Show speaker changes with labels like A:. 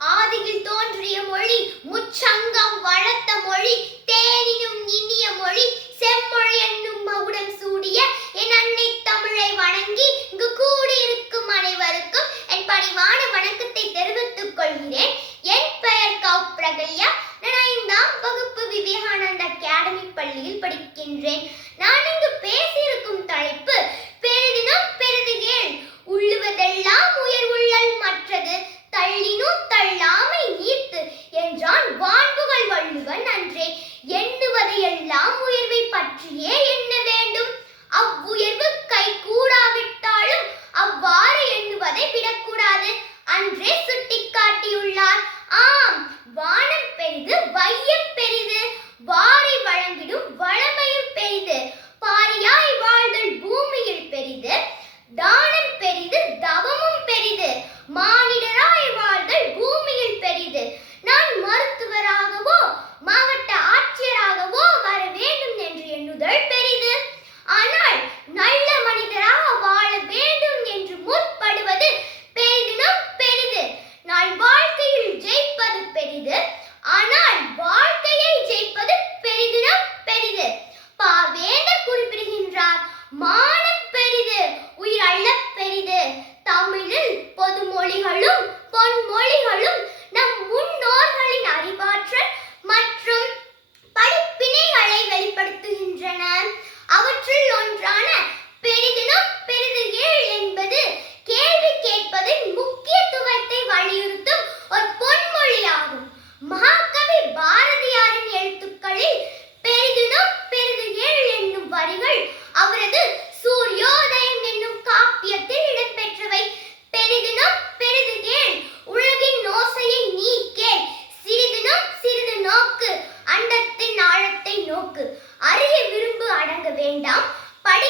A: ஆதியில் தோன்றிய மொழி முச்சங்கம் வளர்த்த மொழி தேனினும் இனிய மொழி செம்மொழி என்னும் மகுடம் சூடிய என் அன்னை தமிழை வணங்கி இங்கு கூடியிருக்கும் அனைவருக்கும் என் பணிவான வணக்கத்தை தெரிவித்துக் கொள்கிறேன். என் பெயர் கௌப் பிரகல்யா நான் ஐந்தாம் வகுப்பு விவேகானந்த அகாடமி பள்ளியில் படிக்கின்றேன். நான் இங்கு and வேண்டாம். படி